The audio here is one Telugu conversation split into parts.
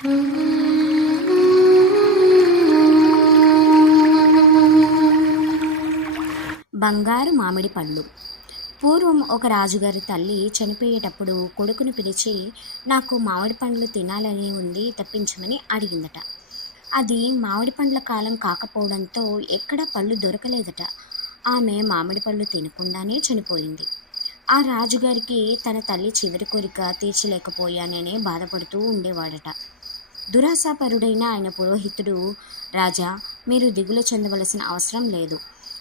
బంగారు మామిడి పళ్ళు పూర్వం ఒక రాజుగారి తల్లి చనిపోయేటప్పుడు కొడుకును పిలిచి నాకు మామిడి పండ్లు తినాలని ఉంది తప్పించమని అడిగిందట. అది మామిడి పండ్ల కాలం కాకపోవడంతో ఎక్కడా పళ్ళు దొరకలేదట. ఆమె మామిడి పళ్ళు తినకుండానే చనిపోయింది. ఆ రాజుగారికి తన తల్లి చివరి కోరిక తీర్చలేకపోయాననే బాధపడుతూ ఉండేవాడట. దురాశాపరుడైన ఆయన పురోహితుడు రాజా మీరు దిగులు చెందవలసిన అవసరం లేదు.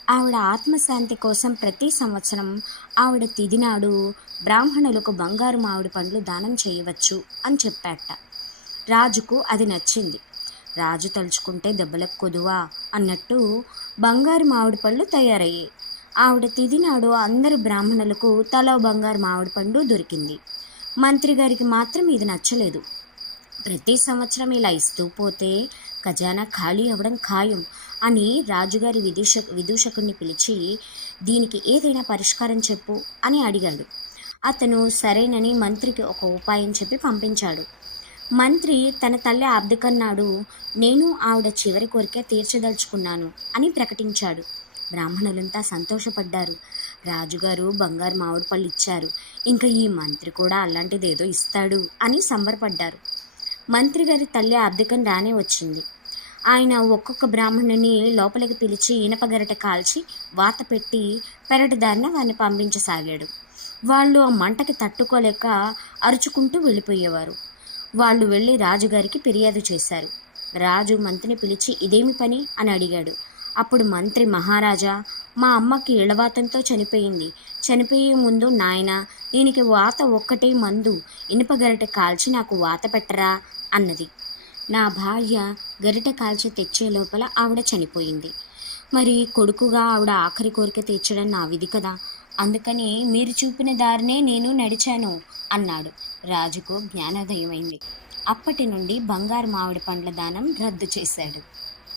ఆవిడ ఆత్మశాంతి కోసం ప్రతి సంవత్సరం ఆవిడ తిదినాడు బ్రాహ్మణులకు బంగారు మామిడి పండ్లు దానం చేయవచ్చు అని చెప్పాట. రాజుకు అది నచ్చింది. రాజు తలుచుకుంటే దెబ్బలకు కొదువా అన్నట్టు బంగారు మామిడి పళ్ళు తయారయ్యాయి. ఆవిడ తిదినాడు అందరు బ్రాహ్మణులకు తలో బంగారు మామిడి పండు దొరికింది. మంత్రి గారికి మాత్రం ఇది నచ్చలేదు. ప్రతి సంవత్సరం ఇలా ఇస్తూ పోతే ఖజానా ఖాళీ అవ్వడం ఖాయం అని రాజుగారి విదూష విదూషకుడిని పిలిచి దీనికి ఏదైనా పరిష్కారం చెప్పు అని అడిగాడు. అతను సరేనని మంత్రికి ఒక ఉపాయం చెప్పి పంపించాడు. మంత్రి తన తల్లి అబ్దుకన్నాడు నేను ఆవిడ చివరి కోరిక తీర్చదలుచుకున్నాను అని ప్రకటించాడు. బ్రాహ్మణులంతా సంతోషపడ్డారు. రాజుగారు బంగారు మామిడి పళ్ళు ఇచ్చారు. ఇంకా ఈ మంత్రి కూడా అలాంటిదేదో ఇస్తాడు అని సంబరపడ్డారు. మంత్రి గారి తల్లి అబ్దికం రానే వచ్చింది. ఆయన ఒక్కొక్క బ్రాహ్మణుని లోపలికి పిలిచి ఇనపగరట కాల్చి వాత పెట్టి పెరటిదారిన వారిని పంపించసాగాడు. వాళ్ళు ఆ మంటకి తట్టుకోలేక అరుచుకుంటూ వెళ్ళిపోయేవారు. వాళ్ళు వెళ్ళి రాజుగారికి ఫిర్యాదు చేశారు. రాజు మంత్రిని పిలిచి ఇదేమి పని అని అడిగాడు. అప్పుడు మంత్రి మహారాజా మా అమ్మకి ఇళ్ళవాతంతో చనిపోయింది. చనిపోయే ముందు నాయన దీనికి వాత ఒక్కటే మందు. ఇనుప కాల్చి నాకు వాత పెట్టరా? అన్నది. నా భార్య గరిట కాల్చి తెచ్చే లోపల ఆవిడ చనిపోయింది. మరి కొడుకుగా ఆవిడ ఆఖరి కోరిక తీర్చడం నా విధి కదా. అందుకని మీరు చూపిన దారినే నేను నడిచాను అన్నాడు. రాజుకు జ్ఞానోదయమైంది. అప్పటి నుండి బంగారు మామిడి పండ్ల దానం రద్దు చేశాడు.